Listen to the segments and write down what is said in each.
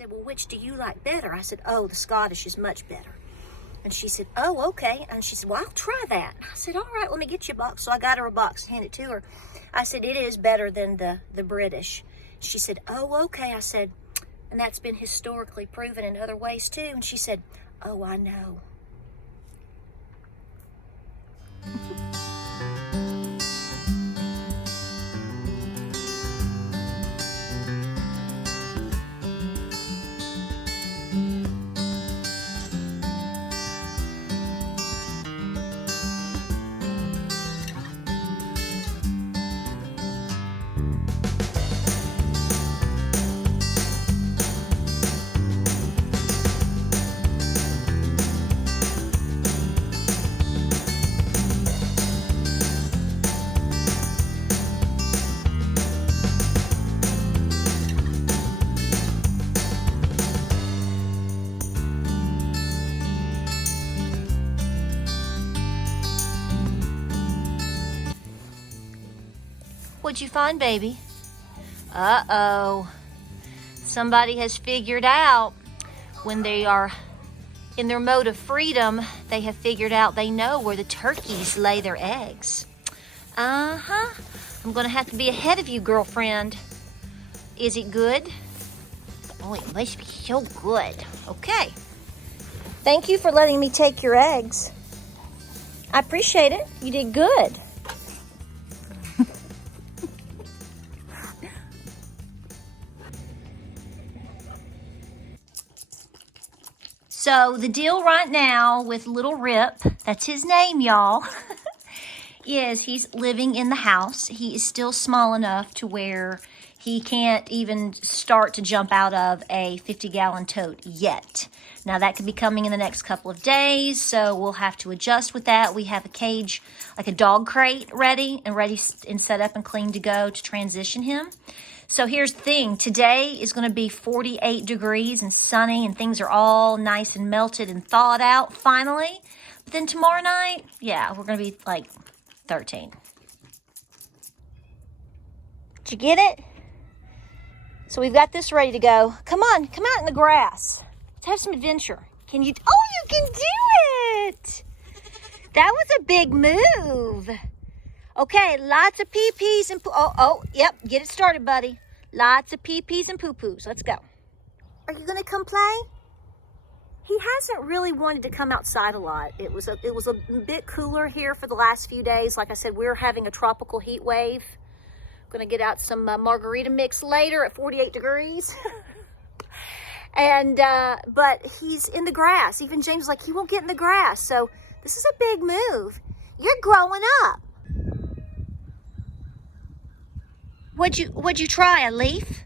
said, well, which do you like better? I said, oh, the Scottish is much better. And she said, oh, okay. And she said, well, I'll try that. I said, all right, let me get you a box. So I got her a box, handed it to her. I said, it is better than the British. She said, oh, okay. I said, and that's been historically proven in other ways too. And she said, oh, I know. What'd you find, baby? Uh-oh. Somebody has figured out when they are in their mode of freedom, they have figured out they know where the turkeys lay their eggs. Uh-huh. I'm gonna have to be ahead of you, girlfriend. Is it good? Oh, it must be so good. Okay. Thank you for letting me take your eggs. I appreciate it. You did good. So the deal right now with little Rip, that's his name, y'all, is he's living in the house. He is still small enough to where he can't even start to jump out of a 50-gallon tote yet. Now that could be coming in the next couple of days, so we'll have to adjust with that. We have a cage, like a dog crate ready and set up and clean to go to transition him. So here's the thing. Today is going to be 48 degrees and sunny, and things are all nice and melted and thawed out finally. But then tomorrow night, yeah, we're going to be like 13. Did you get it? So we've got this ready to go. Come on, come out in the grass. Let's have some adventure. Can you? Oh, you can do it. That was a big move. Okay, lots of pee-pees and yep, get it started, buddy. Lots of pee-pees and poo-poos. Let's go. Are you gonna come play? He hasn't really wanted to come outside a lot. It was a bit cooler here for the last few days. Like I said, we're having a tropical heat wave. Gonna get out some margarita mix later at 48 degrees. And but he's in the grass. Even James was like, he won't get in the grass. So this is a big move. You're growing up. What'd you try, a leaf?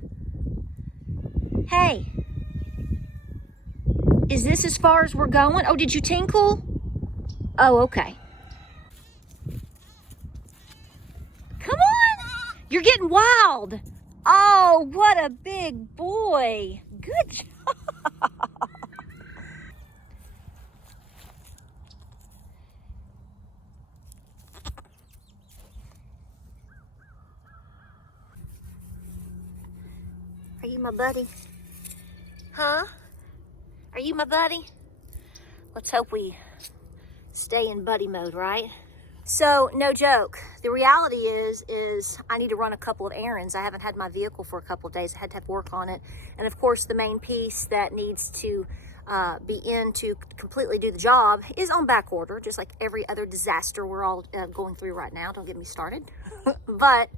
Hey. Is this as far as we're going? Oh, did you tinkle? Oh, okay. Come on. You're getting wild. Oh, what a big boy. Good job. Are you my buddy? Huh? Are you my buddy? Let's hope we stay in buddy mode, right? So, no joke. The reality is I need to run a couple of errands. I haven't had my vehicle for a couple of days. I had to have work on it. And of course, the main piece that needs to be in to completely do the job is on back order, just like every other disaster we're all going through right now. Don't get me started. But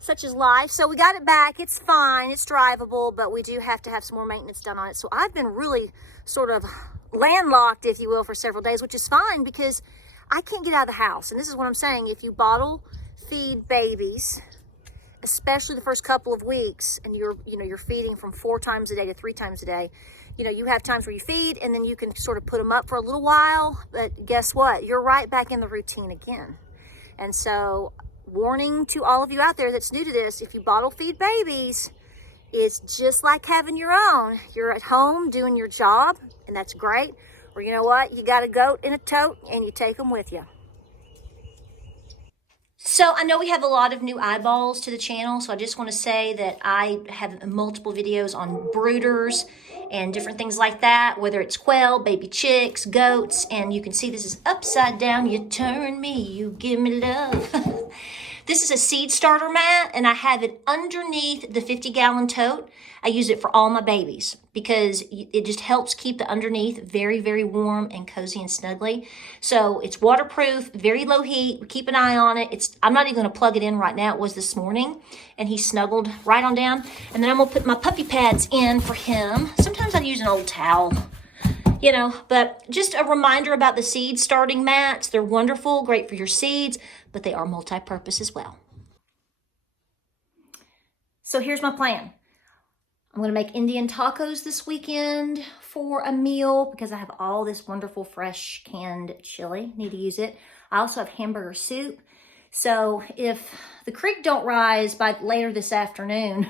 such is life. So we got it back. It's fine. It's drivable, but we do have to have some more maintenance done on it. So I've been really sort of landlocked, if you will, for several days, which is fine because I can't get out of the house. And this is what I'm saying. If you bottle feed babies, especially the first couple of weeks, and you're feeding from 4 times a day to 3 times a day, you have times where you feed and then you can sort of put them up for a little while. But guess what? You're right back in the routine again. And so, warning to all of you out there that's new to this, if you bottle feed babies, it's just like having your own. You're at home doing your job, and that's great. Or you know what? You got a goat in a tote, and you take them with you. So I know we have a lot of new eyeballs to the channel, so I just want to say that I have multiple videos on brooders and different things like that, whether it's quail, baby chicks, goats, and you can see this is upside down. You turn me, you give me love. This is a seed starter mat, and I have it underneath the 50-gallon tote. I use it for all my babies because it just helps keep the underneath very, very warm and cozy and snuggly. So it's waterproof, very low heat. Keep an eye on it. I'm not even going to plug it in right now. It was this morning, and he snuggled right on down. And then I'm going to put my puppy pads in for him. Sometimes I use an old towel, you know, but just a reminder about the seed starting mats. They're wonderful, great for your seeds, but they are multi-purpose as well. So here's my plan. I'm going to make Indian tacos this weekend for a meal because I have all this wonderful fresh canned chili. Need to use it. I also have hamburger soup. So if the creek don't rise by later this afternoon,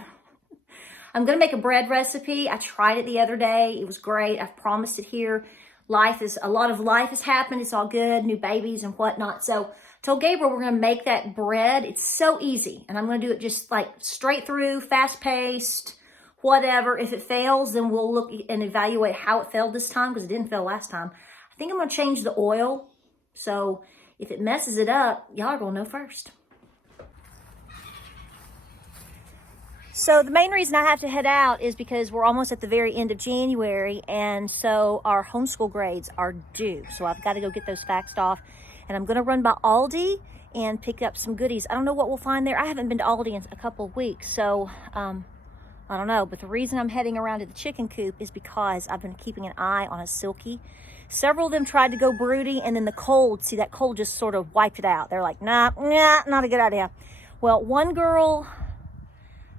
I'm going to make a bread recipe. I tried it the other day. It was great. I've promised it here. A lot of life has happened. It's all good. New babies and whatnot. So I told Gabriel we're going to make that bread. It's so easy. And I'm going to do it just like straight through, fast paced, whatever. If it fails, then we'll look and evaluate how it failed this time because it didn't fail last time. I think I'm going to change the oil. So if it messes it up, y'all are going to know first. So the main reason I have to head out is because we're almost at the very end of January, and so our homeschool grades are due. So I've got to go get those faxed off, and I'm going to run by Aldi and pick up some goodies. I don't know what we'll find there. I haven't been to Aldi in a couple of weeks, so I don't know. But the reason I'm heading around to the chicken coop is because I've been keeping an eye on a silkie. Several of them tried to go broody, and then the cold, see, that cold just sort of wiped it out. They're like, nah, not a good idea. Well, one girl,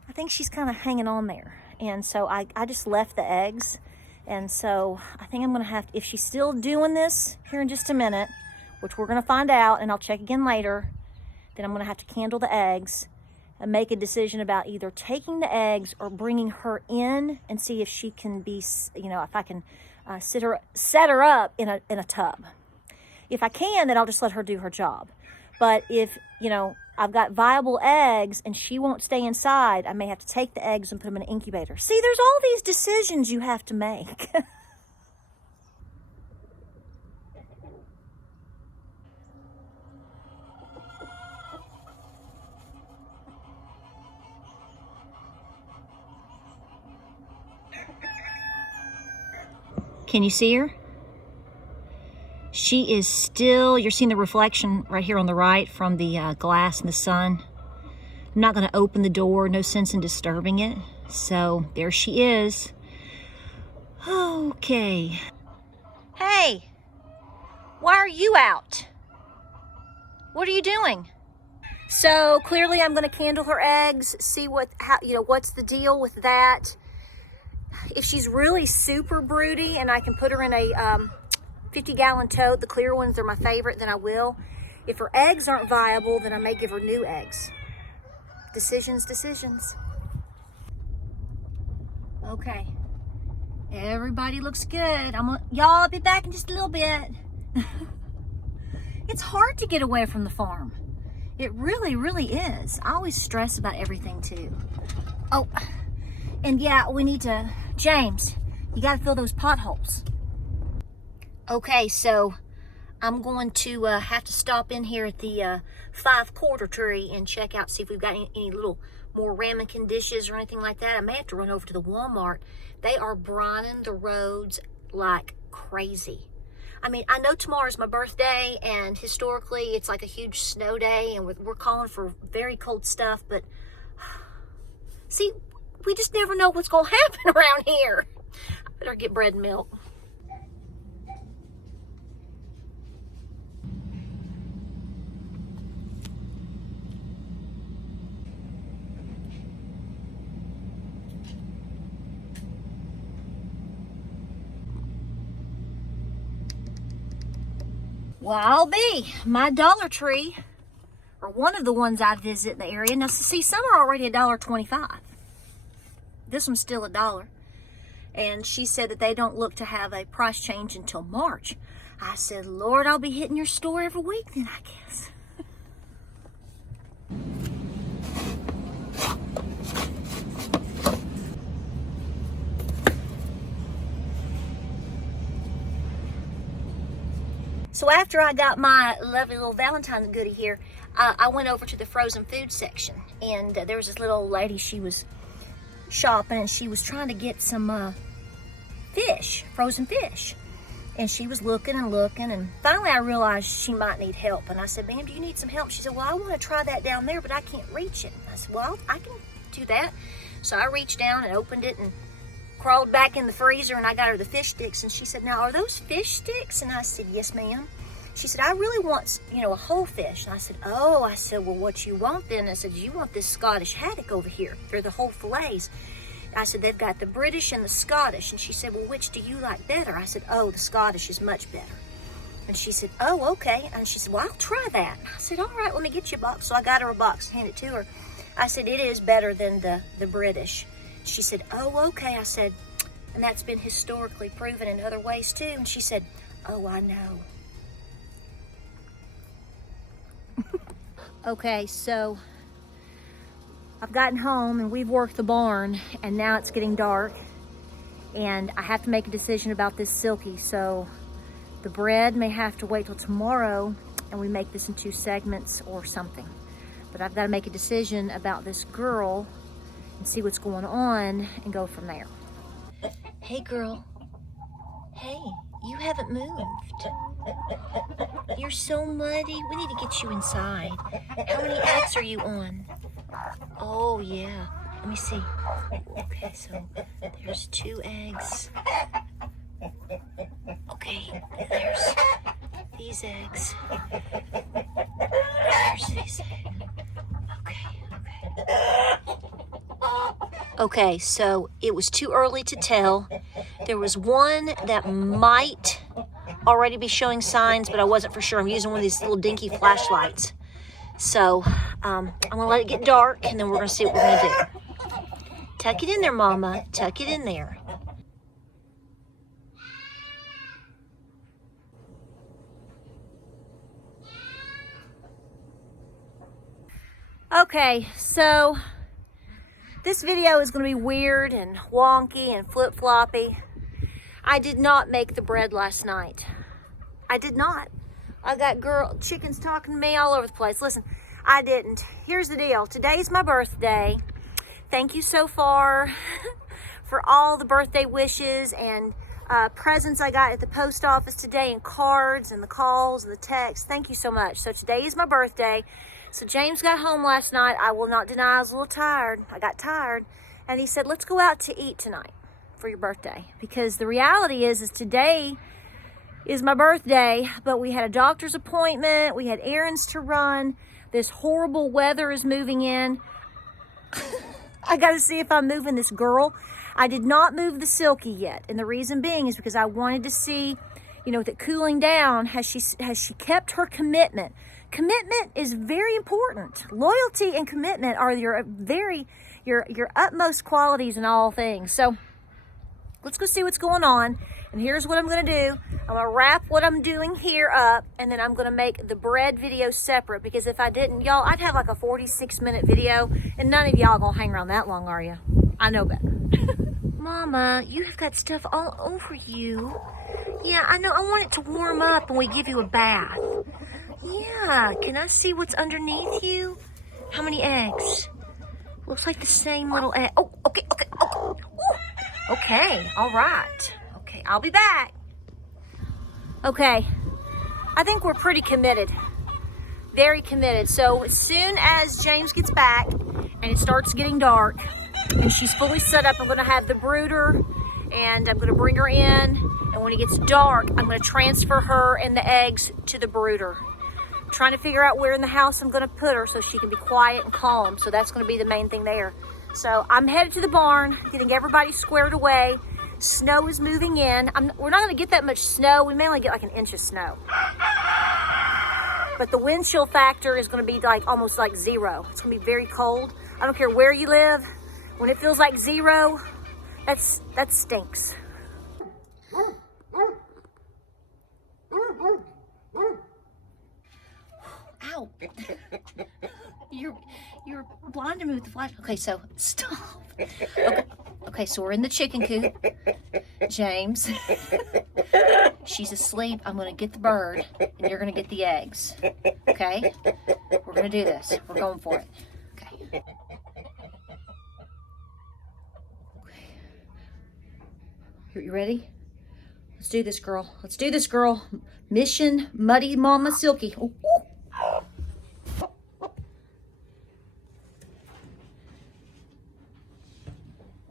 I think she's kind of hanging on there. And so I just left the eggs. And so I think I'm going to have to, if she's still doing this here in just a minute, which we're going to find out, and I'll check again later, then I'm going to have to candle the eggs and make a decision about either taking the eggs or bringing her in and see if she can be, you know, if I can set her up in a tub. If I can, then I'll just let her do her job. But if, you know, I've got viable eggs and she won't stay inside, I may have to take the eggs and put them in an incubator. See, there's all these decisions you have to make. Can you see her? She is still, you're seeing the reflection right here on the right from the glass in the sun. I'm not going to open the door, no sense in disturbing it. So there she is. Okay. Hey, why are you out? What are you doing? So clearly I'm going to candle her eggs, see what's the deal with that. If she's really super broody and I can put her in a 50-gallon tote, the clear ones are my favorite, then I will. If her eggs aren't viable, then I may give her new eggs. Decisions. Okay. Everybody looks good. Y'all, I'll be back in just a little bit. It's hard to get away from the farm. It really, really is. I always stress about everything too. Oh, and yeah, we need to, James, you gotta fill those potholes. Okay, so I'm going to have to stop in here at the 5-quarter tree and check out, see if we've got any little more ramekin dishes or anything like that. I may have to run over to the Walmart. They are brining the roads like crazy. I mean, I know tomorrow's my birthday, and historically it's like a huge snow day, and we're calling for very cold stuff, but see, we just never know what's going to happen around here. I better get bread and milk. Well, I'll be. My Dollar Tree, or one of the ones I visit in the area. Now, see, some are already $1.25. This one's still $1. And she said that they don't look to have a price change until March. I said, Lord, I'll be hitting your store every week then, I guess. So after I got my lovely little Valentine's goodie here, I went over to the frozen food section, and there was this little old lady. She was shopping, and she was trying to get some fish, frozen fish. And she was looking and looking, and finally I realized she might need help. And I said, ma'am, do you need some help? She said, well, I want to try that down there, but I can't reach it. I said, well, I can do that. So I reached down and opened it and crawled back in the freezer, and I got her the fish sticks. And she said, now, are those fish sticks? And I said, yes, ma'am. She said, I really want, a whole fish. And I said, oh. I said, well, what you want then? I said, you want this Scottish haddock over here. They're the whole fillets. I said, they've got the British and the Scottish. And she said, well, which do you like better? I said, oh, the Scottish is much better. And she said, oh, okay. And she said, well, I'll try that. I said, all right, let me get you a box. So I got her a box and handed it to her. I said, it is better than the British. She said, oh, okay. I said, and that's been historically proven in other ways too. And she said, oh, I know. Okay, so I've gotten home and we've worked the barn, and now it's getting dark, and I have to make a decision about this silky. So the bread may have to wait till tomorrow and we make this in 2 segments or something. But I've got to make a decision about this girl and see what's going on and go from there. Hey girl, hey, you haven't moved. You're so muddy. We need to get you inside. How many eggs are you on? Oh yeah, let me see. Okay, so there's 2 eggs. Okay, there's these eggs. There's these eggs. Okay, so it was too early to tell. There was one that might already be showing signs, but I wasn't for sure. I'm using one of these little dinky flashlights. So I'm gonna let it get dark, and then we're gonna see what we're gonna do. Tuck it in there, Mama. Tuck it in there. Okay, so this video is going to be weird and wonky and flip-floppy. I did not make the bread last night. I did not. I got chickens talking to me all over the place. Listen, I didn't. Here's the deal. Today's my birthday. Thank you so far for all the birthday wishes and presents I got at the post office today, and cards and the calls and the texts. Thank you so much. So today is my birthday. So James got home last night. I will not deny I was a little tired. I got tired. And he said, let's go out to eat tonight for your birthday. Because the reality is today is my birthday, but we had a doctor's appointment. We had errands to run. This horrible weather is moving in. I got to see if I'm moving this girl. I did not move the Silky yet. And the reason being is because I wanted to see, with it cooling down, has she kept her commitment? Commitment is very important. Loyalty and commitment are your utmost qualities in all things. So let's go see what's going on. And here's what I'm going to do. I'm going to wrap what I'm doing here up, and then I'm going to make the bread video separate, because if I didn't, y'all, I'd have like a 46-minute video, and none of y'all going to hang around that long, are you? I know better. Mama, you have got stuff all over you. Yeah, I know. I want it to warm up when we give you a bath. Yeah, can I see what's underneath you? How many eggs? Looks like the same little egg. Oh, okay. Ooh. Okay, all right. Okay, I'll be back. Okay, I think we're pretty committed. Very committed. So as soon as James gets back and it starts getting dark and she's fully set up, I'm going to have the brooder and I'm going to bring her in. And when it gets dark, I'm going to transfer her and the eggs to the brooder. I'm trying to figure out where in the house I'm going to put her so she can be quiet and calm. So that's going to be the main thing there. So I'm headed to the barn, getting everybody squared away. Snow is moving in. We're not going to get that much snow. We may only get like an inch of snow. But the wind chill factor is going to be like almost like 0. It's going to be very cold. I don't care where you live. When it feels like 0, that stinks. Ow. you're blinding me with the flash. Okay, so stop. Okay, so we're in the chicken coop. James, she's asleep. I'm gonna get the bird, and you're gonna get the eggs. Okay, we're gonna do this. We're going for it. Okay. You ready? Let's do this, girl. Let's do this, girl. Mission Muddy Mama Silky. Oh, oh.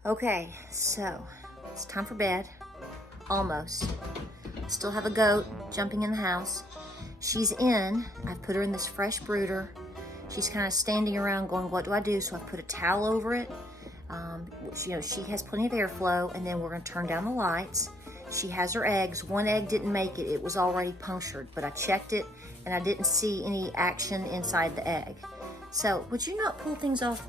Okay, so it's time for bed. Almost. Still have a goat jumping in the house. She's in. I've put her in this fresh brooder. She's kind of standing around going, what do I do? So I've put a towel over it. You know, she has plenty of airflow, and then we're going to turn down the lights. She has her eggs. One egg didn't make it. It was already punctured, but I checked it, and I didn't see any action inside the egg. So, would you not pull things off?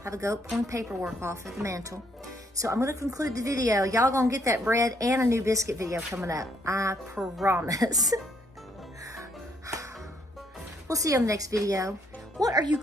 I have a goat pulling paperwork off at the mantle. So I'm going to conclude the video. Y'all going to get that bread and a new biscuit video coming up. I promise. We'll see you on the next video. What are you